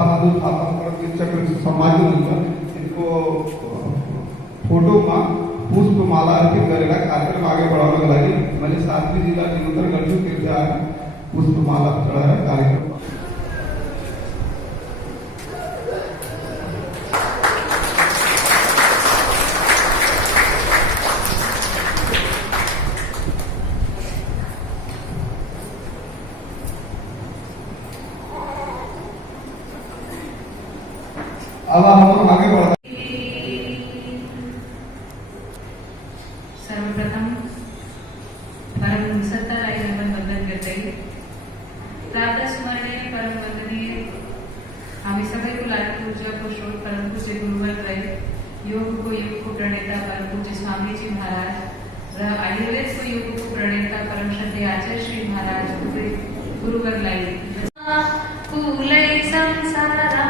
बहादुर थापा चक्र से सम्मानित इनको फोटो में पुष्पमाला अर्पित करेगा कार्यक्रम आगे बढ़ाने लगी मैंने सातवीं जिला निरंतर गढ़ के पुष्पमाला चढ़ा है कार्यक्रम। अब हम आगे बढ़ सर्वप्रथम परम सत्ताराय नमन वंदन करते प्रातः स्मरणीय परम वंदनीय आम्ही सगळे कुलात पूजा पुरुषोत्तम परम पूज्य गुरुवर रहे योग को प्रणेता परम पूज्य स्वामी जी महाराज आयुर्वेद को योग को प्रणेता परम श्रद्धेय आचार्य श्री महाराज गुरुवर लाई फूले संसारा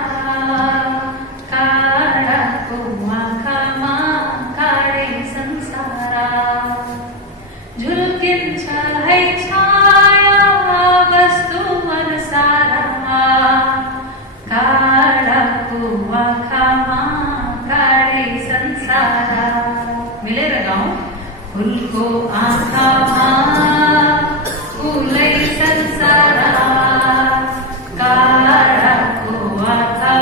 काळा कोमा खामा काळे संसारा झुलकिंचा है छाया वस्तु मन सारा काळा कोमा खामा काळे संसारा मिले लगाऊं फूल को आँखा फूले संसारा काळा को आँखा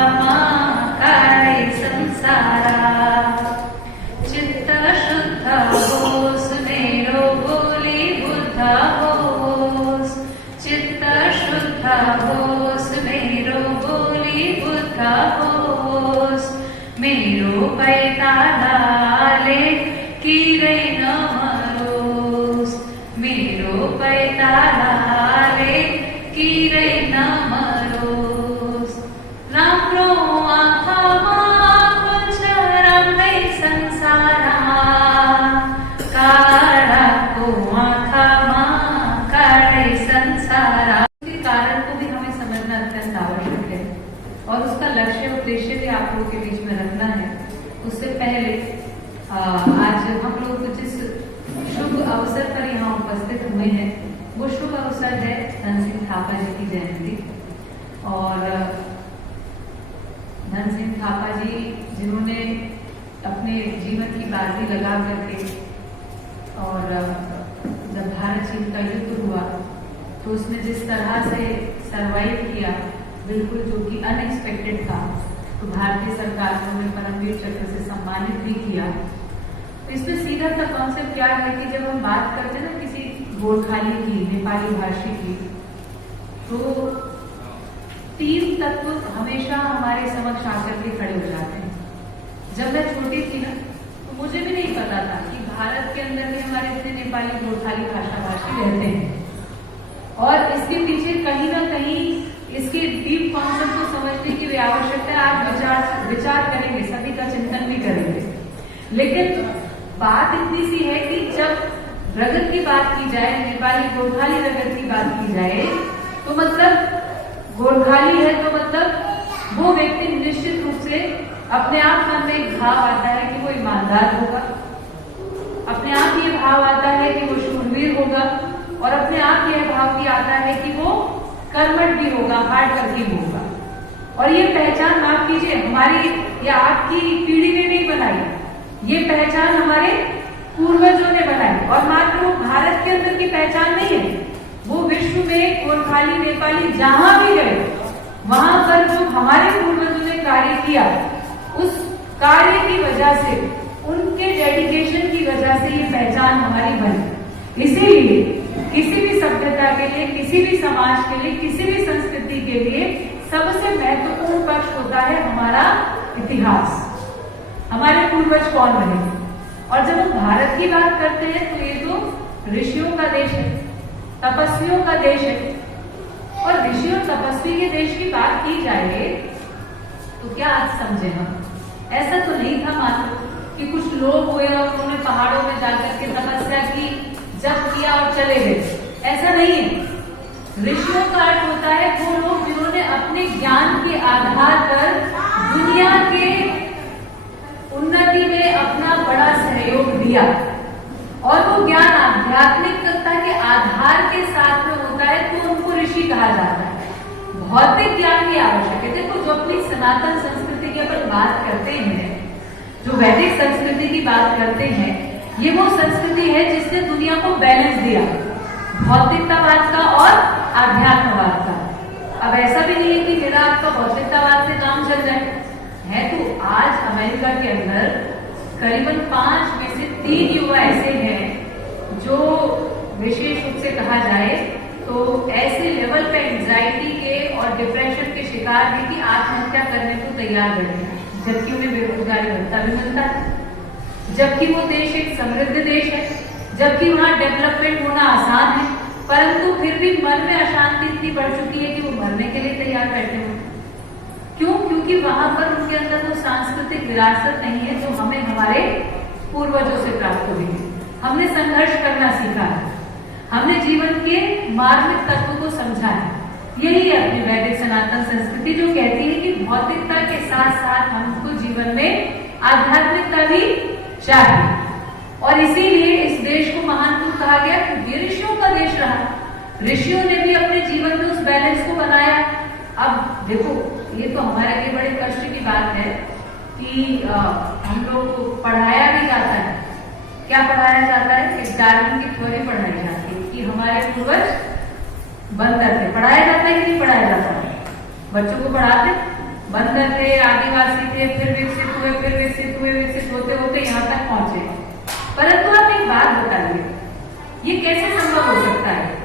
काळे संसारा चित्त शुद्ध होस मेरो बोली बुद्ध होस चित्त शुद्ध होस मेरो बोली बुद्ध होस मेरो पैतालाले किरे न मरोस मेरो पैतालाले किरे न मरोस रामरो आँखा कुछ रंगे संसारा काळा को आँखा काळे संसारा। कारण को भी हमें समझना अत्यंत आवश्यक है और उसका लक्ष्य उद्देश्य भी आप लोगों के बीच में रखना है। उससे पहले आज हम लोग जिस शुभ अवसर पर यहाँ उपस्थित हुए हैं वो शुभ अवसर है धन सिंह थापा जी की जयंती। और धन सिंह थापा जी जिन्होंने अपने जीवन की बाजी लगा करके और जब भारत चीन का युद्ध हुआ तो उसने जिस तरह से सरवाइव किया बिल्कुल जो कि अनएक्सपेक्टेड था, तो भारतीय सरकार ने उन्हें परमवीर चक्र से सम्मानित भी किया। तो इसमें सीधा सा कॉन्सेप्ट क्या है कि जब हम बात करते हैं ना किसी गोरखाली की नेपाली भाषी की तो 3 तत्व हमेशा हमारे समक्ष आकर के खड़े हो जाते हैं। जब मैं छोटी थी ना तो मुझे भी नहीं पता था कि भारत के अंदर भी हमारे इतने नेपाली गोरखाली भाषी रहते हैं और इसके पीछे कहीं ना कहीं इसके डीप कॉन्सेप्ट को समझने की भी आवश्यकता है। आप विचार करेंगे, सभी का चिंतन भी करेंगे, लेकिन बात इतनी सी है कि जब रगत की बात की जाए, नेपाली गोरखाली रगत की बात की जाए तो मतलब गोरखाली है तो मतलब वो व्यक्ति निश्चित रूप से अपने आप मन में एक भाव आता है कि वो ईमानदार होगा, अपने आप ये भाव आता है कि वो शूरवीर होगा और अपने आप यह भाव भी आता है कि वो कर्मठ भी होगा, हार्ड वर्किंग होगा। और ये पहचान माफ कीजिए हमारी या आपकी पीढ़ी ने नहीं बनाई, ये पहचान हमारे पूर्वजों ने बनाई और मात्र वो भारत के अंदर की पहचान नहीं है, वो विश्व में गोरखाली नेपाली जहां भी गए वहां पर जो हमारे पूर्वजों ने कार्य किया उस कार्य की वजह से, उनके डेडिकेशन की वजह से ये पहचान हमारी बनी। इसीलिए किसी भी सभ्यता के लिए, किसी भी समाज के लिए, किसी भी संस्कृति के लिए सबसे महत्वपूर्ण पक्ष होता है हमारा इतिहास, हमारे पूर्वज कौन रहे। और जब हम भारत की बात करते हैं तो ये तो ऋषियों का देश है, तपस्वियों का देश है। और ऋषि और तपस्वी के देश की बात की जाए तो क्या आज समझे हम, ऐसा तो नहीं था मात्र कि कुछ लोग हुए और उन्होंने पहाड़ों में जाकर के तपस्या की, जप किया और चले गए, ऐसा नहीं है। ऋषियों का अर्थ होता है वो लोग जिन्होंने अपने ज्ञान के आधार पर दुनिया के उन्नति में अपना बड़ा सहयोग दिया। और वो ज्ञान आध्यात्मिकता के आधार के साथ में होता है तो उनको ऋषि कहा जाता है। भौतिक ज्ञान भी आवश्यक है। देखो, जो अपनी सनातन संस्कृति की अपन बात करते हैं, जो वैदिक संस्कृति की बात करते हैं, ये वो संस्कृति है जिसने दुनिया को बैलेंस दिया, भौतिकतावाद का और आध्यात्मवाद का। अब ऐसा भी नहीं है कि मेरा आपका भौतिकतावाद से काम चल जाए है। तो आज अमेरिका के अंदर करीबन 5 में से 3 युवा ऐसे हैं जो विशेष रूप से कहा जाए तो ऐसे लेवल पे एंजाइटी के और डिप्रेशन के शिकार हैं कि आत्महत्या करने को तैयार बैठे हैं, जबकि उन्हें बेरोजगारी भत्ता भी मिलता है, जबकि वो देश एक समृद्ध देश है, जबकि वहां डेवलपमेंट होना आसान है, परंतु फिर भी मन में अशांति इतनी बढ़ चुकी है कि वो मरने के लिए तैयार बैठे हुए। क्यों? क्योंकि वहां पर उनके अंदर वो सांस्कृतिक विरासत नहीं है जो हमें हमारे पूर्वजों से प्राप्त हुई है। हमने संघर्ष करना सीखा है, हमने जीवन के मार्मिक तत्वों को समझा है। यही है अपनी वैदिक सनातन संस्कृति जो कहती है कि भौतिकता के साथ साथ हमको जीवन में आध्यात्मिकता भी चाहिए। और इसीलिए इस देश को महान क्यों कहा गया? क्योंकि ऋषियों का देश रहा, ऋषियों ने भी अपने जीवन में उस बैलेंस को बनाया। अब देखो, ये तो हमारे लिए बड़े कष्ट की बात है कि हम लोग को पढ़ाया भी जाता है। क्या पढ़ाया जाता है? एक डार्विन की थ्योरी पढ़ाई जाती है कि हमारे पूर्वज बंदर थे। पढ़ाया जाता है कि नहीं पढ़ाया जाता है? बच्चों को पढ़ाते, बंदर थे, आदिवासी थे, फिर विकसित हुए, फिर विकसित हुए, विकसित होते होते यहाँ तक पहुंचे। परंतु आप एक बात बताइए, ये कैसे संभव हो सकता है?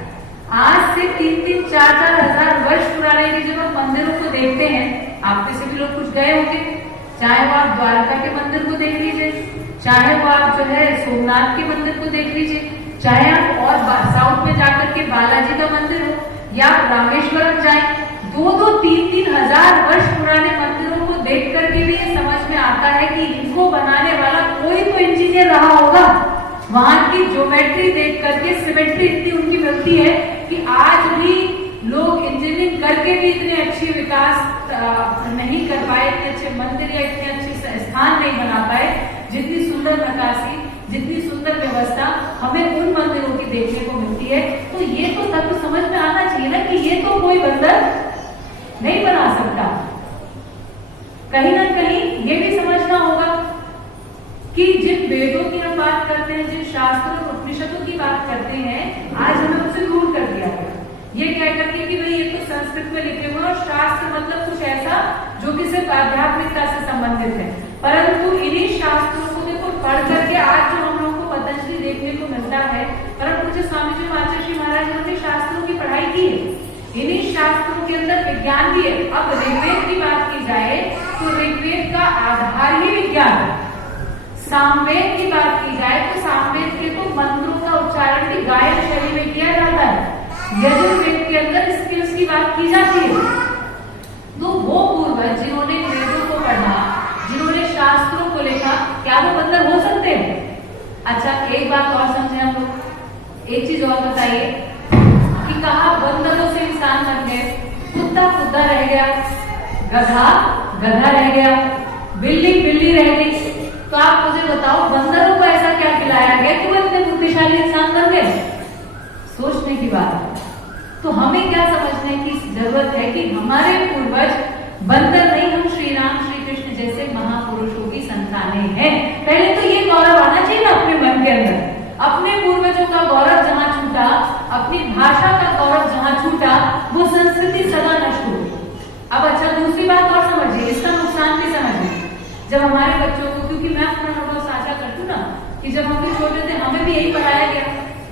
आज से 3-3, 4-4 हजार वर्ष पुराने के जब हम मंदिरों को देखते हैं, आप में से भी लोग कुछ गए होंगे, चाहे वो आप द्वारका के मंदिर को देख लीजिए, चाहे वो आप जो है सोमनाथ के मंदिर को देख लीजिए, चाहे आप और साउथ में जाकर के बालाजी का मंदिर हो, या रामेश्वरम जाए, 2-2, 3-3 हजार वर्ष पुराने मंदिरों को देख करके भी ये समझ में आता है कि इनको बनाने वाला कोई तो इंजीनियर रहा होगा। वहां की ज्योमेट्री देख करके सिमेट्री इतनी उनकी मिलती है कि आज भी लोग इंजीनियरिंग करके भी इतने अच्छे विकास नहीं कर पाए, इतने अच्छे मंदिर या इतने अच्छे स्थान नहीं बना पाए, जितनी सुंदर नक्काशी, जितनी सुंदर व्यवस्था हमें उन मंदिरों की देखने को मिलती है। तो ये तो तत्व समझ में आना चाहिए ना कि ये तो कोई बंदर नहीं बना सकता। कहीं ना कहीं ये भी समझना होगा कि जिन वेदों की हम बात करते हैं, जिन शास्त्रों और उपनिषदों की बात करते हैं, आज हमें उनसे दूर कर दिया गया। ये कह करके कि भाई ये तो संस्कृत में लिखे हुए और शास्त्र मतलब कुछ ऐसा जो कि सिर्फ आध्यात्मिकता से संबंधित है। परंतु इन्हीं शास्त्रों को देखो पढ़ करके आज जो हम लोग को पतंजलि देखने को मिलता है, परंतु मुझे स्वामी जी आचार्य श्री महाराज ने शास्त्रों की पढ़ाई की है, इन्हीं शास्त्रों के अंदर विज्ञान भी है। अब ऋग्वेद की बात की जाए तो ऋग्वेद का आधार ही विज्ञान है। सामवेद की बात की जाए तो सामवेद के तो मंत्रों का उच्चारण भी गायन शैली में किया जाता है। यजुर्वेद के अंदर स्किल्स की बात की जाती है। तो वो पूर्वज जिन्होंने वेदों को पढ़ा, जिन्होंने शास्त्रों को लिखा, क्या वो बंदर हो सकते हैं? अच्छा, एक बात और समझे हम लोग, एक चीज और बताइए कि कहा बंदरों से इंसान बन गए, कुत्ता कुत्ता रह गया, गधा गधा रह गया, बिल्ली बिल्ली रह गई। तो आप मुझे बताओ बंदरों को ऐसा क्या खिलाया गया कि वो इतने बुद्धिशाली इंसान बन गए? सोचने की बात है। तो हमें क्या समझने की जरूरत है कि हमारे पूर्वज बंदर नहीं, हम श्री राम श्री कृष्ण जैसे महापुरुषों की संतानें हैं। पहले तो ये गौरव आना चाहिए ना अपने मन के अंदर। अपने पूर्वजों का गौरव जहां छूटा, अपनी भाषा का गौरव जहां छूटा, वो संस्कृति सदा नष्ट हो। अब अच्छा, दूसरी बात और समझिए, इसका नुकसान भी समझिए। जब हमारे बच्चों को, क्योंकि मैं अपना अनुभव साझा करती हूँ ना, कि जब हम भी छोटे थे हमें भी यही पढ़ाया गया,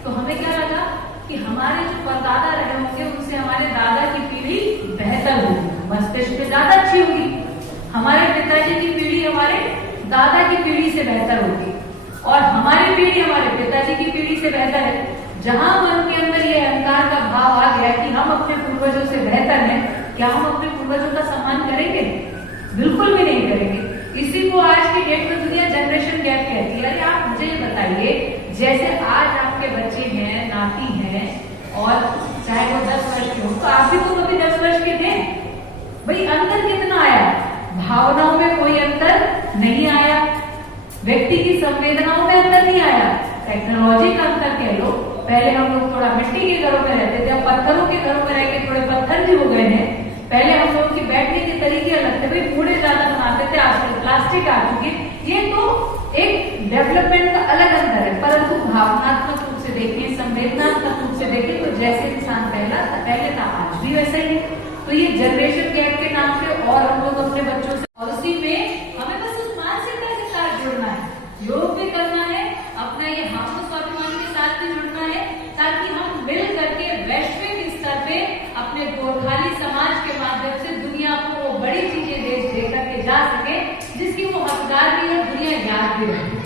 तो हमें क्या लगा कि हमारे जो परदादा रहे होंगे उनसे हमारे दादा की पीढ़ी बेहतर होगी, मस्तिष्क में ज्यादा अच्छी होगी। हमारे पिताजी की पीढ़ी हमारे दादा की पीढ़ी से बेहतर होगी, और हमारी पीढ़ी हमारे पिताजी की पीढ़ी से बेहतर है। जहां मन के अंदर ये अहंकार का भाव आ गया कि हम अपने पूर्वजों से बेहतर हैं, क्या हम अपने पूर्वजों का सम्मान करेंगे? बिल्कुल भी नहीं करेंगे। इसी को आज की डेट में दुनिया जनरेशन गैप कहती है। अरे आप मुझे बताइए, जैसे आज आपके बच्चे हैं, नाती हैं, और चाहे वो 10 वर्ष के हो, तो आप भी तो कभी 10 वर्ष के थे। भाई अंतर कितना आया? भावनाओं में कोई अंतर नहीं आया, व्यक्ति की संवेदनाओं में अंतर नहीं आया, टेक्नोलॉजी का अंतर कह लो। पहले हम लोग थोड़ा मिट्टी के घरों में रहते थे, अब पत्थरों के घरों में रह के थोड़े पत्थर भी हो गए हैं। पहले हम लोगों की बैठने के तरीके अलग थे, भाई कूड़े ज्यादा बनाते थे, आजकल प्लास्टिक आ चुकी है। ये तो एक डेवलपमेंट का अलग अंतर है, परंतु भावनात्मक रूप से देखें, संवेदनात्मक रूप से देखें तो जैसे इंसान पहले था आज भी वैसा ही है। तो ये जनरेशन गैप के नाम पे और हम लोग अपने बच्चों से, और उसी में हमें बस उस मानसिकता के साथ जुड़ना है, योग भी करना है, अपना ये हम स्वाभिमान के साथ भी जुड़ना है, ताकि हम मिल करके वैश्विक स्तर पे अपने गोरखाली समाज के माध्यम से दुनिया को वो बड़ी चीजें दे करके जा सके जिसकी वो हकदार भी है, दुनिया याद भी रहे।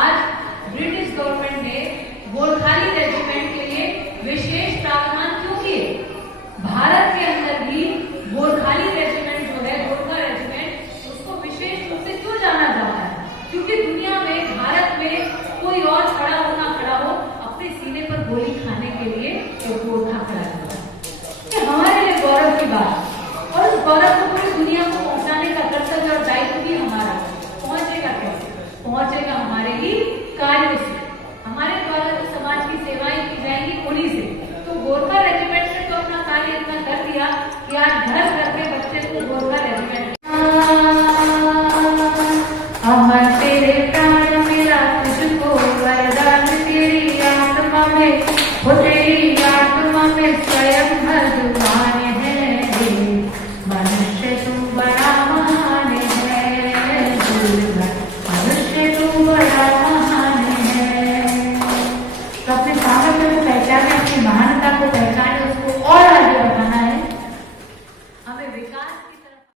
आज ब्रिटिश गवर्नमेंट ने गोरखाली रेजिमेंट के लिए विशेष प्रावधान क्यों किए? भारत के अंदर भी गोरखाली रेजिमेंट जो है, गोरखा रेजिमेंट, उसको विशेष रूप से क्यों जाना जाता है? क्योंकि दुनिया में, भारत में कोई और खड़ा हो ना खड़ा हो, अपने सीने पर गोली खाने के लिए एक गोरखा खड़ा होता है। ये हमारे लिए गौरव की बात, और उस गौरव को पूरी दुनिया को पहुंचाने का कर्तव्य और दायित्व भी हमारा। पहुंचेगा कैसे? पहुंचेगा हमारे ही कार्य से, हमारे द्वारा जो समाज की सेवाएं की जाएंगी उन्हीं से। तो गोरखा रेजिमेंट ने तो अपना कार्य इतना कर दिया कि आज घर घर के बच्चे को गोरखा रेजिमेंट, अमर तेरे प्राण मेरा तुझको वरदान, तेरी आत्मा में हो, तेरी आत्मा में